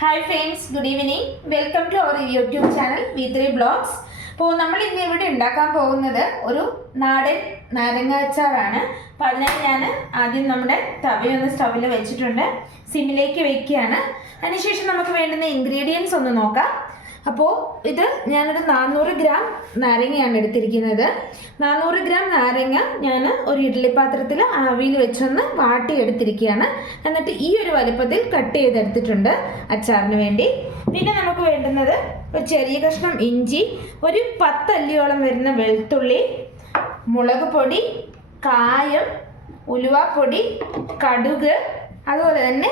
Hi friends good evening welcome to our YouTube channel V three blogs അപ്പോൾ നമ്മൾ ഇന്ന് ഇവിടെ ഉണ്ടാക്കാൻ പോകുന്നത് ഒരു നാടൻ നാരങ്ങ അച്ചാറാണ് അപ്പോൾ അതിനായി ഞാൻ ആദ്യം നമ്മുടെ തവയൊന്ന് സ്റ്റവിൽ വെച്ചിട്ടുണ്ട്. സിമ്മിലേക്ക് വെക്കുകയാണ്. അതിനുശേഷം നമുക്ക് വേണ്ടുന്ന ഇൻഗ്രീഡിയൻസ് ഒന്ന് നോക്കാം. അപ്പോൾ ഇത് ഞാനൊരു നാനൂറ് ഗ്രാം നാരങ്ങയാണ് എടുത്തിരിക്കുന്നത്. നാനൂറ് ഗ്രാം നാരങ്ങ ഞാൻ ഒരു ഇഡ്ഡലി പാത്രത്തിൽ ആവിയിൽ വെച്ചൊന്ന് വാട്ടി എടുത്തിരിക്കുകയാണ്. എന്നിട്ട് ഈ ഒരു വലുപ്പത്തിൽ കട്ട് ചെയ്തെടുത്തിട്ടുണ്ട് അച്ചാറിന് വേണ്ടി. പിന്നെ നമുക്ക് വേണ്ടുന്നത് ഒരു ചെറിയ കഷ്ണം ഇഞ്ചി ഒരു പത്തല്ലിയോളം വരുന്ന വെളുത്തുള്ളി മുളക് പൊടി കായം ഉലുവാപ്പൊടി കടുക് അതുപോലെ തന്നെ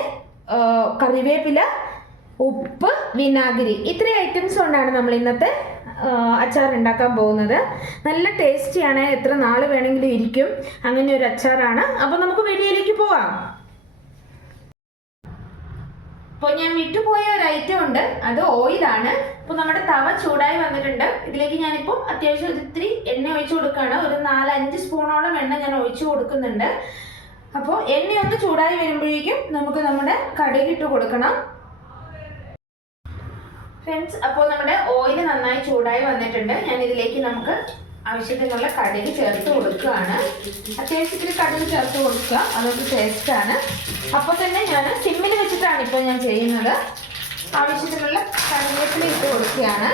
കറിവേപ്പില ഉപ്പ് വിനാഗിരി. ഇത്രയും ഐറ്റംസ് കൊണ്ടാണ് നമ്മൾ ഇന്നത്തെ അച്ചാർ ഉണ്ടാക്കാൻ പോകുന്നത്. നല്ല ടേസ്റ്റിയാണ് എത്ര നാൾ വേണമെങ്കിലും ഇരിക്കും. അങ്ങനെ ഒരു അച്ചാറാണ്. അപ്പോൾ നമുക്ക് വീഡിയോയിലേക്ക് പോവാം. അപ്പോൾ ഞാൻ വിട്ടുപോയ ഒരു ഐറ്റം ഉണ്ട്. അത് ഓയിലാണ് അപ്പോൾ നമ്മുടെ തവ ചൂടായി വന്നിട്ടുണ്ട്. ഇതിലേക്ക് ഞാനിപ്പോൾ അത്യാവശ്യം ഒരിത്തിരി എണ്ണ ഒഴിച്ചു കൊടുക്കുകയാണ്. ഒരു നാലഞ്ച് സ്പൂണോളം എണ്ണ ഞാൻ ഒഴിച്ചു കൊടുക്കുന്നുണ്ട്. അപ്പോൾ എണ്ണ ഒന്ന് ചൂടായി വരുമ്പോഴേക്കും നമുക്ക് നമ്മുടെ കടുകിട്ട് കൊടുക്കണം. ഫ്രണ്ട്സ് അപ്പോൾ നമ്മുടെ ഓയിൽ നന്നായി ചൂടായി വന്നിട്ടുണ്ട്. ഞാൻ ഇതിലേക്ക് നമുക്ക് ആവശ്യത്തിനുള്ള കടുക് ചേർത്ത് കൊടുക്കുകയാണ്. അത്യാവശ്യത്തിന് കടുക് ചേർത്ത് കൊടുക്കുക. അതൊരു ടേസ്റ്റാണ് അപ്പോൾ തന്നെ ഞാൻ സിമ്മിൽ വെച്ചിട്ടാണ് ഇപ്പോൾ ഞാൻ ചെയ്യുന്നത്. ആവശ്യത്തിനുള്ള കറിവേപ്പില ഇട്ട് കൊടുക്കുകയാണ്.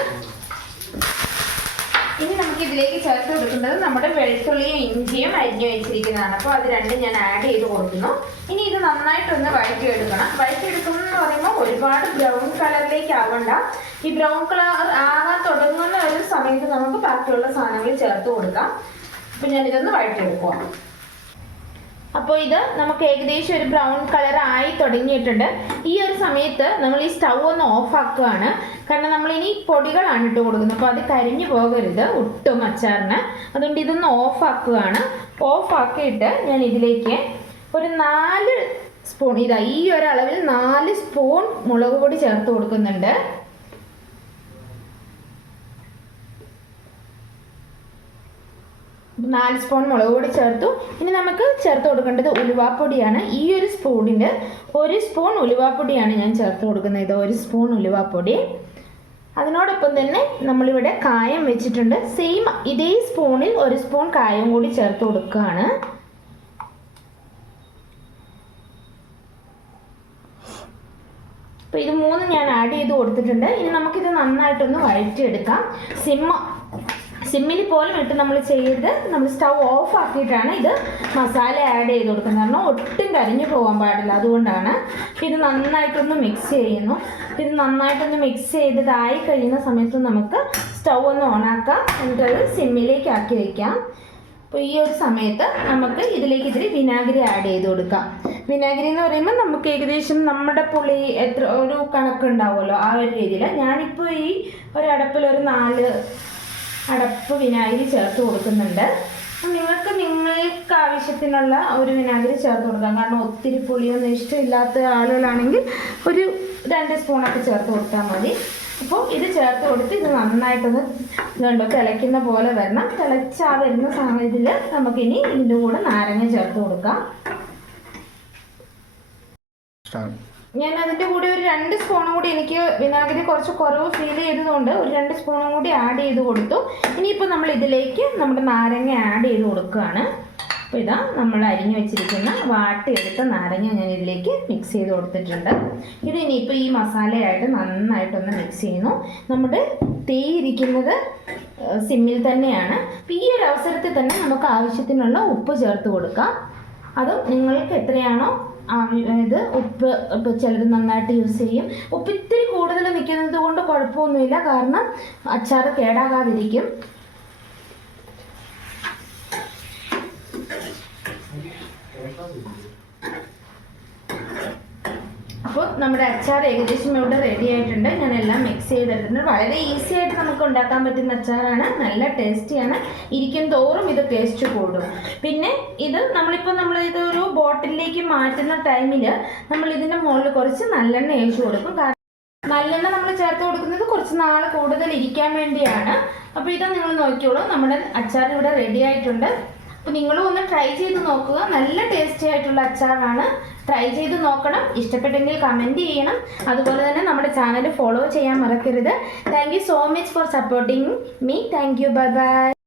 ഇനി നമുക്ക് ഇതിലേക്ക് ചേർത്ത് കൊടുക്കുന്നത് നമ്മുടെ വെളുത്തുള്ളിയും ഇഞ്ചിയും അരിഞ്ഞു വെച്ചിരിക്കുന്നതാണ്. അപ്പോൾ അത് രണ്ടും ഞാൻ ആഡ് ചെയ്ത് കൊടുക്കുന്നു. ഇനി ഇത് നന്നായിട്ടൊന്ന് വഴറ്റിയെടുക്കണം. വഴറ്റിയെടുക്കണം എന്ന് പറയുമ്പോൾ ഒരുപാട് ബ്രൗൺ കളറിലേക്ക് ആവണ്ട. ഈ ബ്രൗൺ കളർ ആകാൻ തുടങ്ങുന്ന ഒരു സമയത്ത് നമുക്ക് ബാക്കിയുള്ള സാധനങ്ങൾ ചേർത്ത് കൊടുക്കാം. അപ്പം ഞാൻ ഇതൊന്ന് വഴറ്റിയെടുക്കുക അപ്പോൾ ഇത് നമുക്ക് ഏകദേശം ഒരു ബ്രൗൺ കളർ ആയി തുടങ്ങിയിട്ടുണ്ട്. ഈ ഒരു സമയത്ത് നമ്മൾ ഈ സ്റ്റൗ ഒന്ന് ഓഫ് ആക്കുകയാണ്. കാരണം നമ്മൾ ഇനി പൊടികളാണ് ഇട്ട് കൊടുക്കുന്നത്. അപ്പോൾ അത് കരിഞ്ഞു പോകരുത് ഒട്ടും അച്ചാറിന്. അതുകൊണ്ട് ഇതൊന്ന് ഓഫ് ആക്കുകയാണ്. ഓഫ് ആക്കിയിട്ട് ഞാൻ ഇതിലേക്ക് ഒരു നാല് സ്പൂൺ ഇതാ ഈ ഒരു അളവിൽ നാല് സ്പൂൺ മുളക് പൊടി ചേർത്ത് കൊടുക്കുന്നുണ്ട്. നാല് സ്പൂൺ മുളക് പൊടി ചേർത്തു. ഇനി നമുക്ക് ചേർത്ത് കൊടുക്കേണ്ടത് ഉലുവാപ്പൊടിയാണ്. ഈ ഒരു സ്പൂണിന് ഒരു സ്പൂൺ ഉലുവാപ്പൊടിയാണ് ഞാൻ ചേർത്ത് കൊടുക്കുന്നത്. ഇത് ഒരു സ്പൂൺ ഉലുവാപ്പൊടി. അതിനോടൊപ്പം തന്നെ നമ്മളിവിടെ കായം വെച്ചിട്ടുണ്ട്. സെയിം ഇതേ സ്പൂണിൽ ഒരു സ്പൂൺ കായം കൂടി ചേർത്ത് കൊടുക്കുകയാണ്. അപ്പോൾ ഇത് മൂന്ന് ഞാൻ ആഡ് ചെയ്ത് കൊടുത്തിട്ടുണ്ട്. ഇനി നമുക്കിത് നന്നായിട്ടൊന്ന് വഴറ്റിയെടുക്കാം. സിമ്മ സിമ്മിൽ പോലും ഇട്ട് നമ്മൾ ചെയ്ത് നമ്മൾ സ്റ്റൗ ഓഫ് ആക്കിയിട്ടാണ് ഇത് മസാല ആഡ് ചെയ്ത് കൊടുക്കുന്നത്. കാരണം ഒട്ടും കരിഞ്ഞു പോകാൻ പാടില്ല. അതുകൊണ്ടാണ് ഇത് നന്നായിട്ടൊന്ന് മിക്സ് ചെയ്യുന്നു. ഇത് നന്നായിട്ടൊന്ന് മിക്സ് ചെയ്തതായി കഴിയുന്ന സമയത്ത് നമുക്ക് സ്റ്റൗ ഒന്ന് ഓണാക്കാം എന്നിട്ടത് സിമ്മിലേക്ക് ആക്കി വയ്ക്കാം അപ്പോൾ ഈ ഒരു സമയത്ത് നമുക്ക് ഇതിലേക്ക് ഇത്തിരി വിനാഗിരി ആഡ് ചെയ്ത് കൊടുക്കാം. വിനാഗിരി എന്ന് പറയുമ്പോൾ നമുക്ക് ഏകദേശം നമ്മുടെ പുളി എത്ര ഒരു കണക്കുണ്ടാവുമല്ലോ ആ ഒരു രീതിയിൽ ഞാനിപ്പോൾ ഈ ഒരു അടപ്പിൽ ഒരു നാല് അടപ്പ് വിനാഗിരി ചേർത്ത് കൊടുക്കുന്നുണ്ട്. നിങ്ങൾക്ക് നിങ്ങൾക്ക് ആവശ്യത്തിനുള്ള ഒരു വിനാഗിരി ചേർത്ത് കൊടുക്കാം. കാരണം ഒത്തിരി പുളിയൊന്നും ഇഷ്ടമില്ലാത്ത ആളുകളാണെങ്കിൽ ഒരു രണ്ട് സ്പൂണൊക്കെ ചേർത്ത് കൊടുത്താൽ മതി. അപ്പോൾ ഇത് ചേർത്ത് കൊടുത്ത് ഇത് നന്നായിട്ടൊന്ന് ഇതുണ്ടോ തിളയ്ക്കുന്ന പോലെ വരണം. തിളച്ചാ വരുന്ന സമയത്തിൽ നമുക്കിനി ഇതിന്റെ കൂടെ നാരങ്ങ ചേർത്ത് കൊടുക്കാം. ഞാൻ അതിന്റെ കൂടെ ഒരു രണ്ട് സ്പൂണും കൂടി എനിക്ക് വിനാഗിരി കുറച്ച് കുറവ് ഫീൽ ചെയ്തതുകൊണ്ട് ഒരു രണ്ട് സ്പൂണും കൂടി ആഡ് ചെയ്ത് കൊടുത്തു. ഇനിയിപ്പോൾ നമ്മൾ ഇതിലേക്ക് നമ്മുടെ നാരങ്ങ ആഡ് ചെയ്ത് കൊടുക്കുകയാണ്. അപ്പോൾ ഇതാ നമ്മൾ അരിഞ്ഞു വെച്ചിരിക്കുന്ന വാട്ടിയെടുത്ത നാരങ്ങ ഞാൻ ഇതിലേക്ക് മിക്സ് ചെയ്ത് കൊടുത്തിട്ടുണ്ട്. ഇത് ഇനിയിപ്പോൾ ഈ മസാലയായിട്ട് നന്നായിട്ടൊന്ന് മിക്സ് ചെയ്യുന്നു. നമ്മുടെ തീ ഇരിക്കുന്നത് സിമ്മിൽ തന്നെയാണ്. അപ്പോൾ ഈ ഒരു അവസരത്തിൽ തന്നെ നമുക്ക് ആവശ്യത്തിനുള്ള ഉപ്പ് ചേർത്ത് കൊടുക്കാം. അതും നിങ്ങൾക്ക് എത്രയാണോ ഇത് ഉപ്പ് ഇപ്പോൾ ചിലർ നന്നായിട്ട് യൂസ് ചെയ്യും. ഉപ്പ് ഇത്തിരി കൂടുതൽ നിൽക്കുന്നത് കൊണ്ട് കുഴപ്പമൊന്നുമില്ല. കാരണം അച്ചാർ കേടാകാതിരിക്കും. നമ്മുടെ അച്ചാർ ഏകദേശം ഇവിടെ റെഡി ആയിട്ടുണ്ട്. ഞാൻ എല്ലാം മിക്സ് ചെയ്തെടുത്തിട്ടുണ്ട്. വളരെ ഈസി ആയിട്ട് നമുക്ക് ഉണ്ടാക്കാൻ പറ്റുന്ന അച്ചാറാണ്. നല്ല ടേസ്റ്റിയാണ് ഇരിക്കും തോറും ഇത് ടേസ്റ്റ് കൂടും. പിന്നെ ഇത് നമ്മളിപ്പോൾ നമ്മൾ ഇതൊരു ബോട്ടിലേക്ക് മാറ്റുന്ന ടൈമിൽ നമ്മൾ ഇതിന്റെ മുകളിൽ കുറച്ച് നല്ലെണ്ണ ഒഴിച്ച് കൊടുക്കും. കാരണം നല്ലെണ്ണ നമ്മൾ ചേർത്ത് കൊടുക്കുന്നത് കുറച്ച് നാൾ കൂടുതൽ ഇരിക്കാൻ വേണ്ടിയാണ്. അപ്പോൾ ഇത് നിങ്ങൾ നോക്കിയോളൂ നമ്മുടെ അച്ചാർ ഇവിടെ റെഡി ആയിട്ടുണ്ട്. അപ്പോൾ നിങ്ങളും ഒന്ന് ട്രൈ ചെയ്ത് നോക്കുക. നല്ല ടേസ്റ്റി ആയിട്ടുള്ള അച്ചാറാണ്. ട്രൈ ചെയ്ത് നോക്കണം. ഇഷ്ടപ്പെട്ടെങ്കിൽ കമന്റ് ചെയ്യണം. അതുപോലെ തന്നെ നമ്മുടെ ചാനൽ ഫോളോ ചെയ്യാൻ മറക്കരുത്. Thank so much for supporting me thank you bye bye